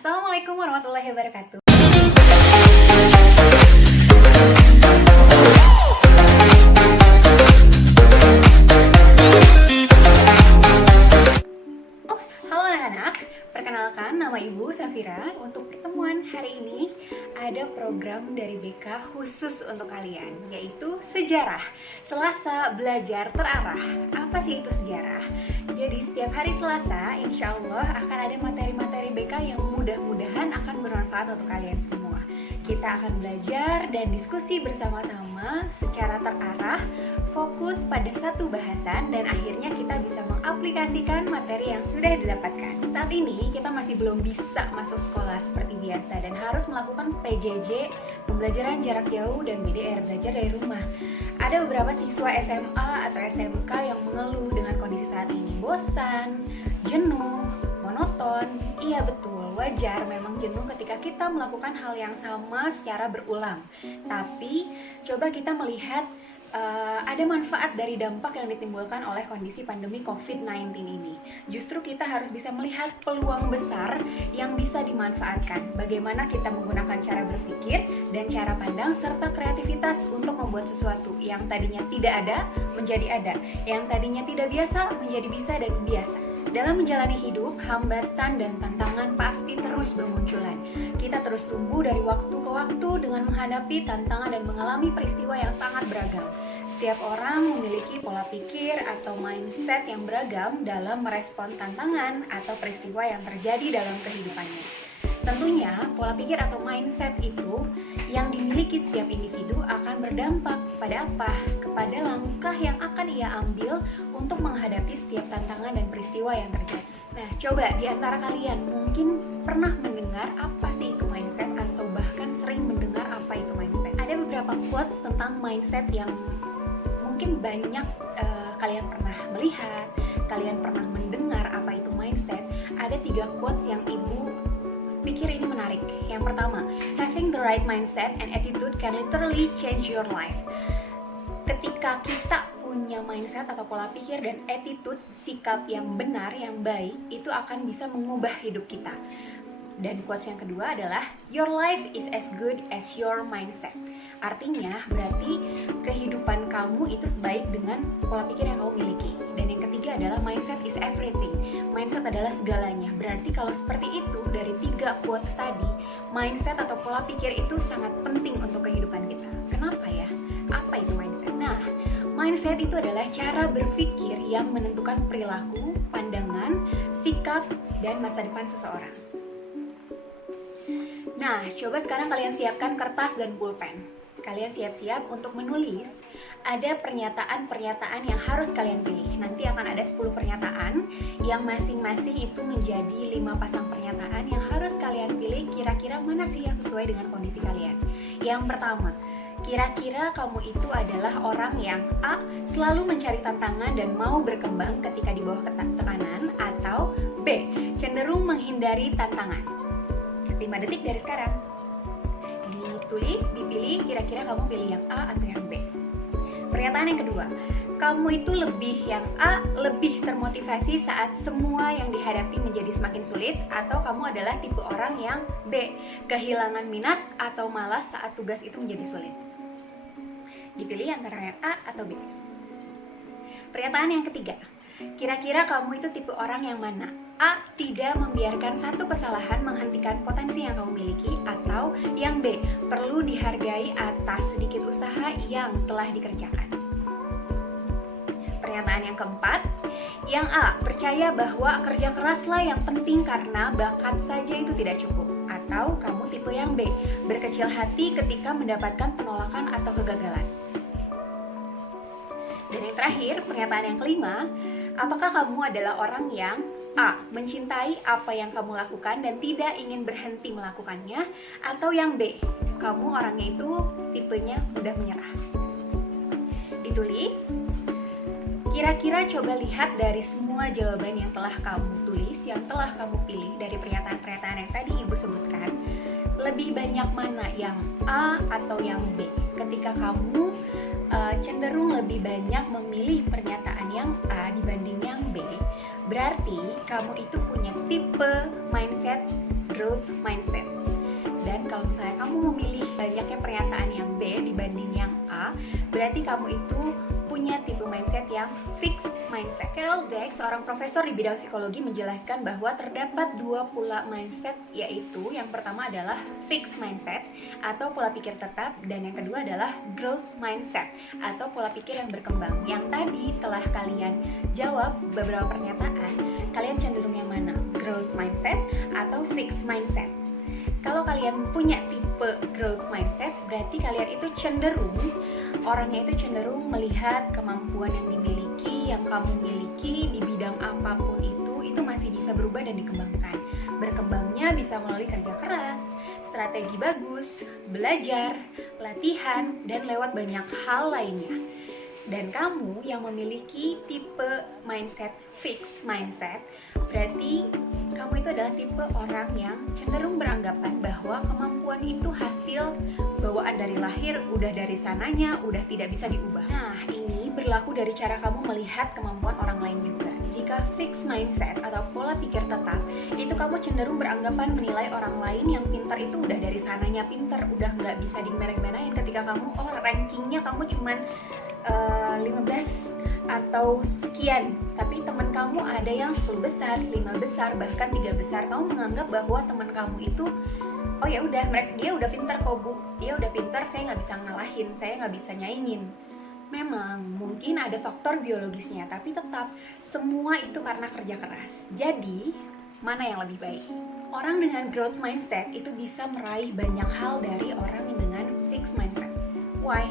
Assalamualaikum warahmatullahi wabarakatuh. Halo anak-anak, perkenalkan nama Ibu Safira. Untuk pertemuan hari ini ada program dari BK khusus untuk kalian, yaitu sejarah. Selasa belajar terarah. Apa sih itu sejarah? Jadi setiap hari Selasa, insya Allah akan ada materi-materi BK yang mudah-mudahan akan bermanfaat untuk kalian semua. Kita akan belajar dan diskusi bersama-sama secara terarah, fokus pada satu bahasan, dan akhirnya kita bisa mengaplikasikan materi yang sudah didapatkan. Saat ini kita masih belum bisa masuk sekolah seperti biasa dan harus melakukan PJJ, pembelajaran jarak jauh, dan BDR, belajar dari rumah. Ada beberapa siswa SMA atau SMK yang mengeluh dengan kondisi saat ini, bosan, jenuh, monoton. Iya betul, wajar memang jenuh ketika kita melakukan hal yang sama secara berulang. Tapi coba kita melihat ada manfaat dari dampak yang ditimbulkan oleh kondisi pandemi COVID-19 ini. Justru kita harus bisa melihat peluang besar yang bisa dimanfaatkan. Bagaimana kita menggunakan cara berpikir dan cara pandang serta kreativitas untuk membuat sesuatu yang tadinya tidak ada menjadi ada, yang tadinya tidak biasa menjadi bisa dan biasa. Dalam menjalani hidup, hambatan dan tantangan pasti terus bermunculan. Kita terus tumbuh dari waktu ke waktu dengan menghadapi tantangan dan mengalami peristiwa yang sangat beragam. Setiap orang memiliki pola pikir atau mindset yang beragam dalam merespon tantangan atau peristiwa yang terjadi dalam kehidupannya. Tentunya, pola pikir atau mindset itu yang dimiliki setiap individu akan berdampak pada apa? Kepada langkah yang akan ia ambil untuk menghadapi setiap tantangan dan peristiwa yang terjadi. Nah, coba di antara kalian mungkin pernah mendengar apa sih itu mindset atau bahkan sering mendengar apa itu mindset. Ada beberapa quotes tentang mindset yang mungkin banyak kalian pernah melihat, kalian pernah mendengar apa itu mindset. Ada 3 quotes yang Ibu pikir ini menarik. Yang pertama, having the right mindset and attitude can literally change your life. Ketika kita punya mindset atau pola pikir dan attitude, sikap yang benar, yang baik, itu akan bisa mengubah hidup kita. Dan quotes yang kedua adalah, your life is as good as your mindset. Artinya, berarti kehidupan kamu itu sebaik dengan pola pikir yang kamu miliki. Dan yang ketiga adalah mindset is everything. Mindset adalah segalanya. Berarti kalau seperti itu, dari 3 quotes tadi, mindset atau pola pikir itu sangat penting untuk kehidupan kita. Kenapa ya? Apa itu mindset? Nah, mindset itu adalah cara berpikir yang menentukan perilaku, pandangan, sikap, dan masa depan seseorang. Nah, coba sekarang kalian siapkan kertas dan pulpen. Kalian siap-siap untuk menulis. Ada pernyataan-pernyataan yang harus kalian pilih. Nanti akan ada 10 pernyataan yang masing-masing itu menjadi 5 pasang pernyataan yang harus kalian pilih kira-kira mana sih yang sesuai dengan kondisi kalian. Yang pertama, kira-kira kamu itu adalah orang yang A, selalu mencari tantangan dan mau berkembang ketika di bawah tekanan, atau B, cenderung menghindari tantangan. 5 detik dari sekarang. Ditulis, dipilih, kira-kira kamu pilih yang A atau yang B. Pernyataan yang kedua, kamu itu lebih yang A, lebih termotivasi saat semua yang dihadapi menjadi semakin sulit, atau kamu adalah tipe orang yang B, kehilangan minat atau malas saat tugas itu menjadi sulit. Dipilih antara yang A atau B. Pernyataan yang ketiga, kira-kira kamu itu tipe orang yang mana? A, tidak membiarkan satu kesalahan menghentikan potensi yang kamu miliki, atau yang B, perlu dihargai atas sedikit usaha yang telah dikerjakan. Pernyataan yang keempat, yang A, percaya bahwa kerja keraslah yang penting karena bakat saja itu tidak cukup, atau kamu tipe yang B, berkecil hati ketika mendapatkan penolakan atau kegagalan. Dan yang terakhir, pernyataan yang kelima, apakah kamu adalah orang yang A, mencintai apa yang kamu lakukan dan tidak ingin berhenti melakukannya, atau yang B, kamu orangnya itu tipenya mudah menyerah. Ditulis. Kira-kira coba lihat dari semua jawaban yang telah kamu tulis, yang telah kamu pilih dari pernyataan-pernyataan yang tadi Ibu sebutkan, lebih banyak mana yang A atau yang B? Ketika kamu cenderung lebih banyak memilih pernyataan yang A dibanding yang B, berarti kamu itu punya tipe mindset growth mindset. Dan kalau misalnya kamu memilih banyaknya pernyataan yang B dibanding yang A, berarti kamu itu punya tipe mindset yang fixed mindset. Carol Dweck, seorang profesor di bidang psikologi, menjelaskan bahwa terdapat dua pola mindset, yaitu yang pertama adalah fixed mindset atau pola pikir tetap, dan yang kedua adalah growth mindset atau pola pikir yang berkembang. Yang tadi telah kalian jawab beberapa pernyataan, kalian cenderung yang mana? Growth mindset atau fixed mindset? Kalau kalian punya tipe growth mindset, berarti kalian itu orangnya itu cenderung melihat kemampuan yang dimiliki, yang kamu miliki di bidang apapun itu masih bisa berubah dan dikembangkan. Berkembangnya bisa melalui kerja keras, strategi bagus, belajar, latihan, dan lewat banyak hal lainnya. Dan kamu yang memiliki tipe mindset fixed mindset, berarti kamu itu adalah tipe orang yang cenderung beranggapan bahwa kemampuan itu hasil bawaan dari lahir, udah dari sananya, udah tidak bisa diubah. Nah, ini berlaku dari cara kamu melihat kemampuan orang lain juga. Jika fixed mindset atau pola pikir tetap, itu kamu cenderung beranggapan menilai orang lain yang pintar itu udah dari sananya pintar, udah nggak bisa dimereng-merengin ketika kamu, rankingnya kamu cuman 15 atau sekian, tapi teman kamu ada yang 10 besar, 5 besar, bahkan 3 besar. Kamu menganggap bahwa teman kamu itu, oh ya udah, dia udah pintar kok bu, dia udah pintar, saya nggak bisa ngalahin, saya nggak bisa nyaingin. Memang mungkin ada faktor biologisnya, tapi tetap semua itu karena kerja keras. Jadi mana yang lebih baik? Orang dengan growth mindset itu bisa meraih banyak hal dari orang yang dengan fixed mindset. Why?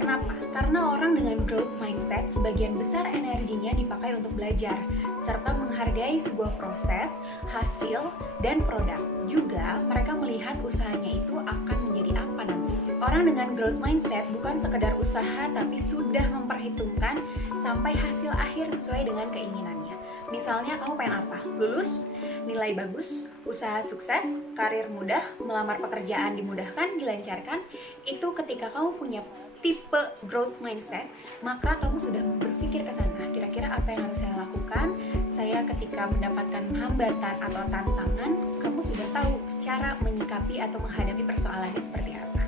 Kenapa? Karena orang dengan growth mindset sebagian besar energinya dipakai untuk belajar serta menghargai sebuah proses, hasil, dan produk. Juga mereka melihat usahanya itu akan menjadi apa nanti. Orang dengan growth mindset bukan sekedar usaha tapi sudah memperhitungkan sampai hasil akhir sesuai dengan keinginannya. Misalnya kamu pengen apa? Lulus, nilai bagus, usaha sukses, karir mudah, melamar pekerjaan dimudahkan, dilancarkan. Itu ketika kamu punya tipe growth mindset, maka kamu sudah berpikir ke sana, kira-kira apa yang harus saya lakukan. Saya ketika mendapatkan hambatan atau tantangan, kamu sudah tahu cara menyikapi atau menghadapi persoalannya seperti apa.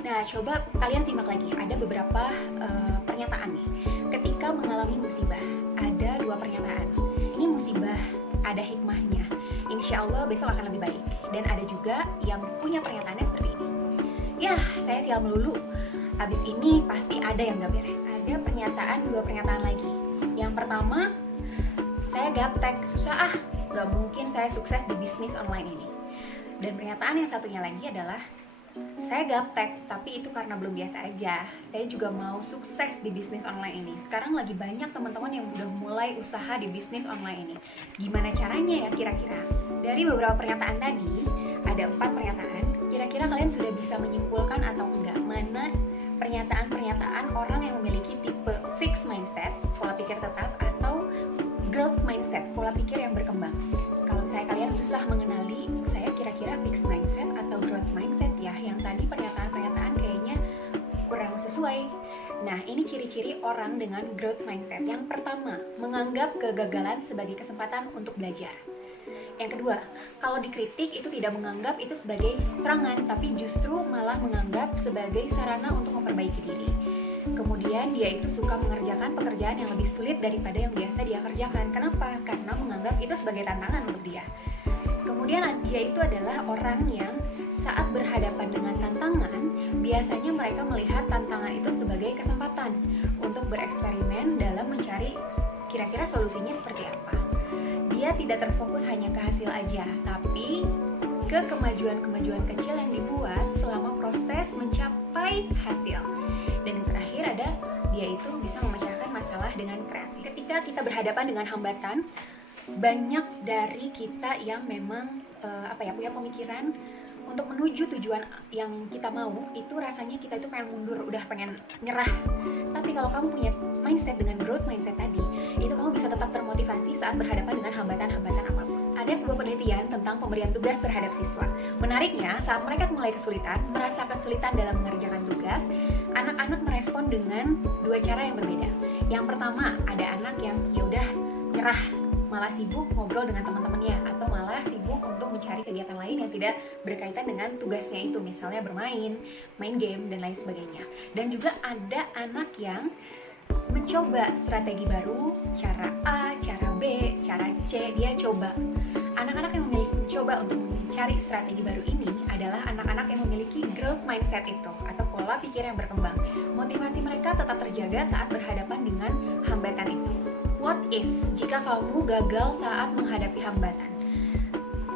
Nah, coba kalian simak lagi, ada beberapa pernyataan nih. Ketika mengalami musibah, ada 2 pernyataan. Ini musibah, ada hikmahnya, insya Allah besok akan lebih baik. Dan ada juga yang punya pernyataannya seperti ini, ya saya sial melulu, abis ini pasti ada yang gak beres. Ada 2 pernyataan lagi. Yang pertama, saya gaptek, susah gak mungkin saya sukses di bisnis online ini. Dan pernyataan yang satunya lagi adalah, saya gaptek, tapi itu karena belum biasa aja. Saya juga mau sukses di bisnis online ini. Sekarang lagi banyak teman-teman yang udah mulai usaha di bisnis online ini. Gimana caranya ya kira-kira? Dari beberapa pernyataan tadi, ada 4 pernyataan. Kira-kira kalian sudah bisa menyimpulkan atau enggak mana pernyataan-pernyataan orang yang memiliki tipe fixed mindset, pola pikir tetap, atau growth mindset, pola pikir yang berkembang. Kalau misalnya kalian susah mengenali, saya kira-kira fixed mindset atau growth mindset ya, yang tadi pernyataan-pernyataan kayaknya kurang sesuai. Nah, ini ciri-ciri orang dengan growth mindset. Yang pertama, menganggap kegagalan sebagai kesempatan untuk belajar. Yang kedua, kalau dikritik itu tidak menganggap itu sebagai serangan, tapi justru malah menganggap sebagai sarana untuk memperbaiki diri. Kemudian dia itu suka mengerjakan pekerjaan yang lebih sulit daripada yang biasa dia kerjakan. Kenapa? Karena menganggap itu sebagai tantangan untuk dia. Kemudian dia itu adalah orang yang saat berhadapan dengan tantangan, biasanya mereka melihat tantangan itu sebagai kesempatan untuk bereksperimen dalam mencari kira-kira solusinya seperti apa. Dia tidak terfokus hanya ke hasil aja, tapi ke kemajuan-kemajuan kecil yang dibuat selama proses mencapai hasil. Dan yang terakhir ada, dia itu bisa memecahkan masalah dengan kreatif. Ketika kita berhadapan dengan hambatan, banyak dari kita yang memang punya pemikiran untuk menuju tujuan yang kita mau, itu rasanya kita itu pengen mundur, udah pengen nyerah. Tapi kalau kamu punya mindset dengan growth mindset tadi, itu kamu bisa tetap termotivasi saat berhadapan dengan hambatan-hambatan apapun. Ada sebuah penelitian tentang pemberian tugas terhadap siswa. Menariknya, saat mereka mulai kesulitan, merasa kesulitan dalam mengerjakan tugas, anak-anak merespon dengan 2 cara yang berbeda. Yang pertama, ada anak yang ya udah nyerah, malah sibuk ngobrol dengan teman-temannya, atau malah sibuk untuk mencari kegiatan lain yang tidak berkaitan dengan tugasnya itu, misalnya bermain, main game, dan lain sebagainya. Dan juga ada anak yang mencoba strategi baru, cara A, cara B, cara C, dia coba. Anak-anak yang mencoba untuk mencari strategi baru ini adalah anak-anak yang memiliki growth mindset itu, atau pola pikir yang berkembang. Motivasi mereka tetap terjaga saat berhadapan dengan hambatan itu. What if jika kamu gagal saat menghadapi hambatan?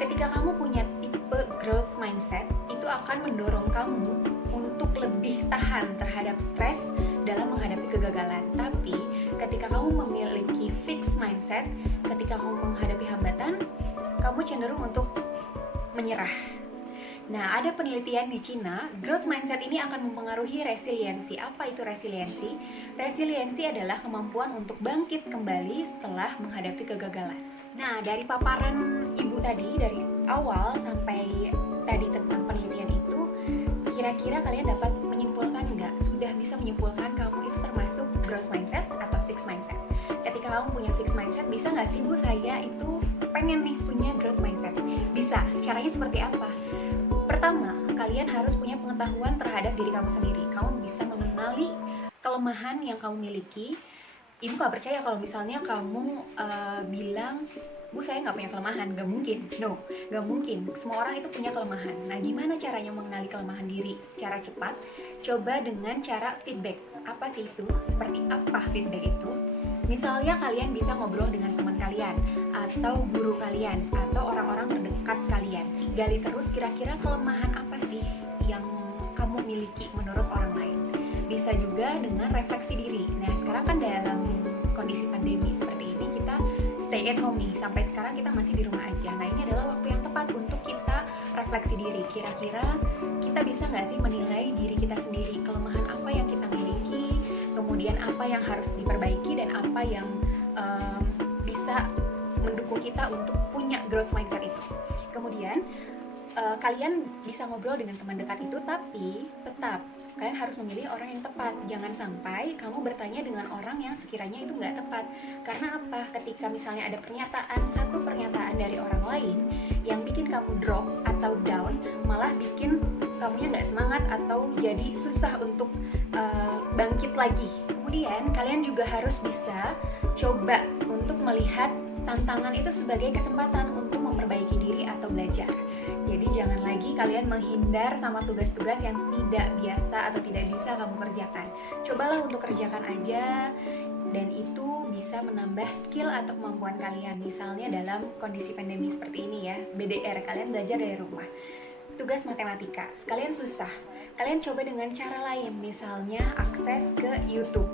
Ketika kamu punya tipe growth mindset, itu akan mendorong kamu untuk lebih tahan terhadap stres dalam menghadapi kegagalan. Tapi ketika kamu memiliki fixed mindset, ketika kamu menghadapi hambatan, kamu cenderung untuk menyerah. Nah, ada penelitian di Cina, growth mindset ini akan mempengaruhi resiliensi. Apa itu resiliensi? Resiliensi adalah kemampuan untuk bangkit kembali setelah menghadapi kegagalan. Nah, dari paparan ibu tadi, dari awal sampai tadi tentang penelitian itu, kira-kira kalian dapat menyimpulkan nggak? Sudah bisa menyimpulkan kamu itu termasuk growth mindset atau fixed mindset? Ketika kamu punya fixed mindset, bisa nggak sih Bu, saya itu pengen nih punya growth mindset? Bisa. Caranya seperti apa? Pertama, kalian harus punya pengetahuan terhadap diri kamu sendiri. Kamu bisa mengenali kelemahan yang kamu miliki. Ibu gak percaya kalau misalnya kamu bilang, Bu, saya gak punya kelemahan. Gak mungkin. No, gak mungkin. Semua orang itu punya kelemahan. Nah, gimana caranya mengenali kelemahan diri secara cepat? Coba dengan cara feedback. Apa sih itu? Seperti apa feedback itu? Misalnya kalian bisa ngobrol dengan teman kalian, atau guru kalian, atau orang-orang terdekat kalian. Gali terus kira-kira kelemahan apa sih yang kamu miliki menurut orang lain. Bisa juga dengan refleksi diri. Nah, sekarang kan dalam kondisi pandemi seperti ini, kita stay at home nih. Sampai sekarang kita masih di rumah aja. Nah, ini adalah waktu yang tepat untuk kita refleksi diri. Kira-kira kita bisa nggak sih menilai diri kita sendiri? Kelemahan apa yang kita miliki? Kemudian apa yang harus diperbaiki dan apa yang bisa mendukung kita untuk punya growth mindset itu. Kemudian kalian bisa ngobrol dengan teman dekat itu, tapi tetap kalian harus memilih orang yang tepat. Jangan sampai kamu bertanya dengan orang yang sekiranya itu nggak tepat. Karena apa? Ketika misalnya ada satu pernyataan dari orang lain yang bikin kamu drop atau down, malah bikin kamunya nggak semangat atau jadi susah untuk bangkit lagi. Kemudian kalian juga harus bisa coba untuk melihat tantangan itu sebagai kesempatan untuk memperbaiki diri atau belajar. Jadi jangan lagi kalian menghindar sama tugas-tugas yang tidak biasa atau tidak bisa kamu kerjakan. Cobalah untuk kerjakan aja, dan itu bisa menambah skill atau kemampuan kalian. Misalnya dalam kondisi pandemi seperti ini ya, BDR, kalian belajar dari rumah. Tugas matematika, sekalian susah. Kalian coba dengan cara lain, misalnya akses ke YouTube.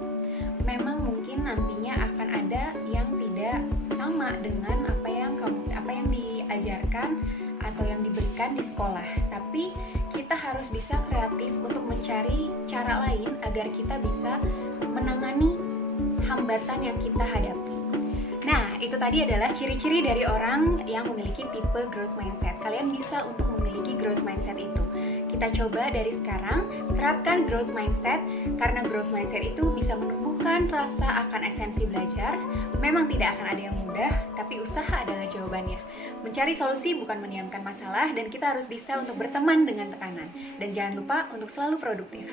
Memang mungkin nantinya akan ada yang tidak sama dengan apa yang diajarkan atau yang diberikan di sekolah. Tapi kita harus bisa kreatif untuk mencari cara lain agar kita bisa menangani hambatan yang kita hadapi. Nah, itu tadi adalah ciri-ciri dari orang yang memiliki tipe growth mindset. Kalian bisa untuk memiliki growth mindset itu. Kita coba dari sekarang, terapkan growth mindset, karena growth mindset itu bisa menumbuhkan rasa akan esensi belajar. Memang tidak akan ada yang mudah, tapi usaha adalah jawabannya. Mencari solusi bukan mendiamkan masalah, dan kita harus bisa untuk berteman dengan tekanan. Dan jangan lupa untuk selalu produktif.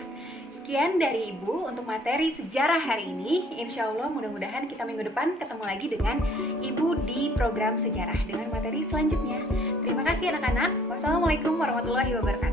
Sekian dari Ibu untuk materi sejarah hari ini. Insya Allah mudah-mudahan kita minggu depan ketemu lagi dengan Ibu di program sejarah dengan materi selanjutnya. Terima kasih anak-anak. Wassalamualaikum warahmatullahi wabarakatuh.